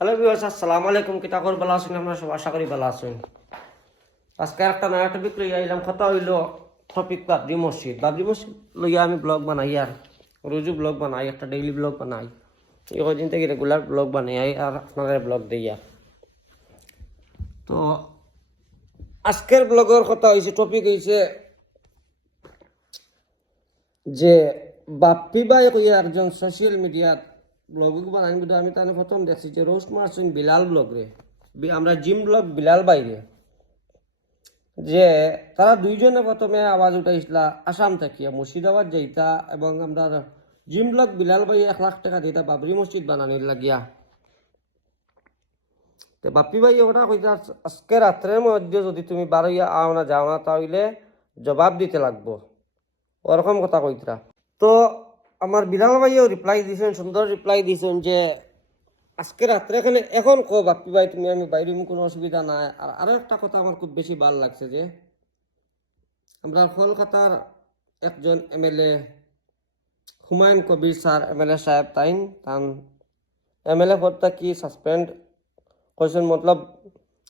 Hello viewers, আসসালামু আলাইকুম। কিতা খবর? ভালো আছেন আপনারা সব? আশা করি ভালো আছেন। আজকে একটা নয়া টপিক লইয়া আইলাম। কথা হইল টপিক বাবরি মসজিদ। বাবরি মসজিদ লইয়া আমি ব্লগ বানাই, আর রোজু ব্লগ বানাই, একটা ডেইলি ব্লগ বানাই। এই কদিন থেকে রেগুলার ব্লগ বানাই আর আপনাদের ব্লগ দিয়া। তো আজকের ব্লগের কথা হয়েছে, টপিক হয়েছে যে বাপ্পি ভাই কইয়া একজন সোশ্যাল মিডিয়াত ব্লগ বানাই। আমি তাহলে প্রথম দেখছি যে রোস্ট মারছেন বিলাল ব্লগ রে, আমরা জিম ব্লগ বিলাল বাইরে, যে তারা দুইজনে প্রথমে আওয়াজ উঠাইছিলা আসাম থাকিয়া মুর্শিদাবাদ যাইতা এবং আমরা জিম ব্লগ বিলাল ভাই 1 লাখ টাকা দিতা বাবরি মসজিদ বানানির লাগিয়া। তো বাপ্পি ভাই ওটা কইতা আজকে রাত্রের মধ্যে যদি তুমি বারইয়া আও না যাও না তাহলে জবাব দিতে লাগবো, ওরকম কথা কইতরা। তো আমার বিলাল ভাইও রিপ্লাই দিয়েছেন, সুন্দর রিপ্লাই দিয়েছেন যে আজকে রাত্রে এখানে এখন কো বাপ্পি ভাই তুমি, আমি বাইরে কোনো অসুবিধা নাই। আর আরো একটা কথা আমার খুব বেশি ভালো লাগছে যে আমরা কলকাতার একজন MLA Humayun Kabir sir MLA সাহেব তান এমএলএ পদটা কি সাসপেন্ড কইছেন, মতলব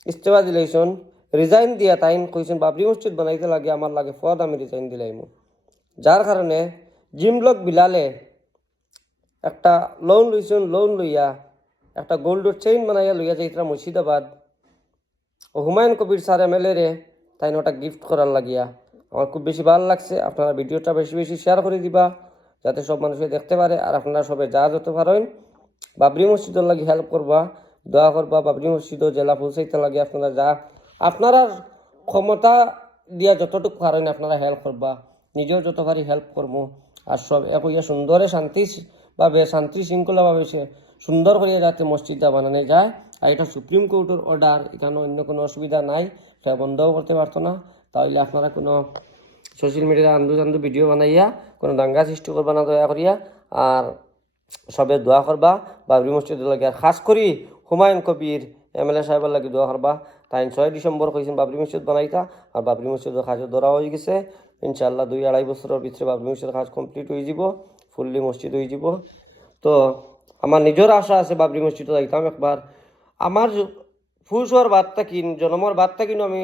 ইস্তফা দিলেছেন, রিজাইন দিয়া তাইন কইছেন বাবরি মসজিদ বানাইতে লাগে আমার লাগে পদ, আমি রিজাইন দিলাইমু। যার কারণে জিম ব্লক বিলালে একটা লোন লইছেন, লোন লইয়া একটা গোল্ডের চেইন বানাইয়া লইয়া যাইতরা মুর্শিদাবাদ। ও হুমায়ুন কবির স্যার এমএলএ রে তাই ওটা গিফট করার লাগিয়া। আমার খুব বেশি ভালো লাগছে। আপনারা ভিডিওটা বেশি বেশি শেয়ার করে দিবা যাতে সব মানুষে দেখতে পারে। আর আপনারা সবে যা যত পারেন বাবরি মসজিদের লাগি হেল্প করবা, দোয়া করবা। বাবরি মসজিদ জেলা পৌঁছাইতে লাগে আপনারা যা আপনারা ক্ষমতা দিয়া যতটুকু পারেন আপনারা হেল্প করবা, নিজেও যত পারি হেল্প করবো। আর সব একইয়া সুন্দরে শান্তিভাবে শান্তি শৃঙ্খলাভাবে সে সুন্দর করিয়া যাতে মসজিদটা বানানো যায়। আর এটা সুপ্রিম কোর্টের অর্ডার, এখানে অন্য কোনো অসুবিধা নাই, এটা বন্ধও করতে পারতো না। তাহলে আপনারা কোনো সোশ্যাল মিডিয়ায় আন্দু ভিডিও বানাইয়া কোনো দাঙ্গা সৃষ্টি করবা না দয়া করিয়া। আর সবে দোয়া করবা বাবরি মসজিদের লাগে। আর খাস করি হুমায়ুন কবির এমএলএ সাহেবের লাগে দোয়া করবা। তাই 6 ডিসেম্বর কইছেন বাবরি মসজিদ বানাইতা, আর বাবরি মসজিদের কাজও ধরা হয়ে গেছে। ইনশাআল্লাহ 2-2.5 বছরের ভিতরে বাবরি মসজিদের কাজ কমপ্লিট হয়ে যাব, ফুললি মসজিদ হয়ে যাব। তো আমার নিজের আশা আছে বাবরি মসজিদে যাইতাম একবার। আমার ফুস হওয়ার বার্তা কিন জন্মর বার্তা কিনো আমি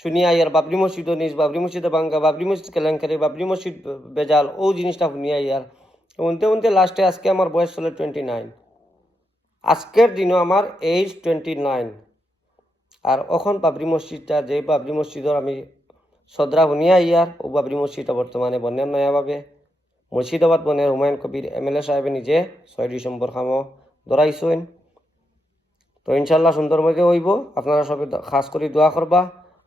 শুনি আই। আর বাবরি মসজিদও নিজ, বাবরি মসজিদে ভাঙ্গা, বাবরি মসজিদ কেলেঙ্কারি, বাবরি মসজিদ বেজাল, ও জিনিসটা শুনি আই। আর উনতে লাস্টে আজকে আমার বয়স চলে 29। আজকের দিনও আমার এজ 29। আর এখন বাবরি মসজিদটা, যে বাবরি মসজিদর আমি সদরা শুনিয়া ইয়ার, ও বাবরি মসজিদটা বর্তমানে বন্যার নয়াভাবে মুর্শিদাবাদ বনের হুমায়ুন কবির এমএলএ সাহেবে নিজে 6 ডিসেম্বর খামো ধরাইছেন। তো ইনশাল্লাহ সুন্দরভাবে হইব। আপনারা সবে খাস করি দোয়া করবা,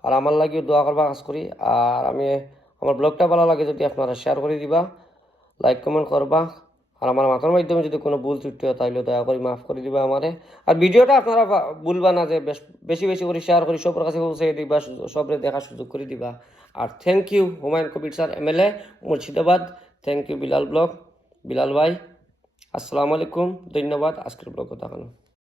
আর আমার লাগিও দোয়া করবা খাস করি। আর আমি আমার ব্লগটা ভালো লাগে যদি আপনারা শেয়ার করে দিবা, লাইক কমেন্ট করবা। আর আমার মাথার মাধ্যমে যদি কোনো ভুল ত্রুটি হয় তাহলে দয়া করে মাফ করে দিবা আমারে। আর ভিডিওটা আপনারা ভুলবা না যে বেশি বেশি করে শেয়ার করি সবার কাছে পৌঁছে দিবা, সবরে দেখার সুযোগ করে দিবা। আর thank you Humayun Kabir sir MLA Murshidabad. Thank you Bilal ভাই। আসসালামু আলাইকুম, ধন্যবাদ। আজকের ব্লগ দেখানো।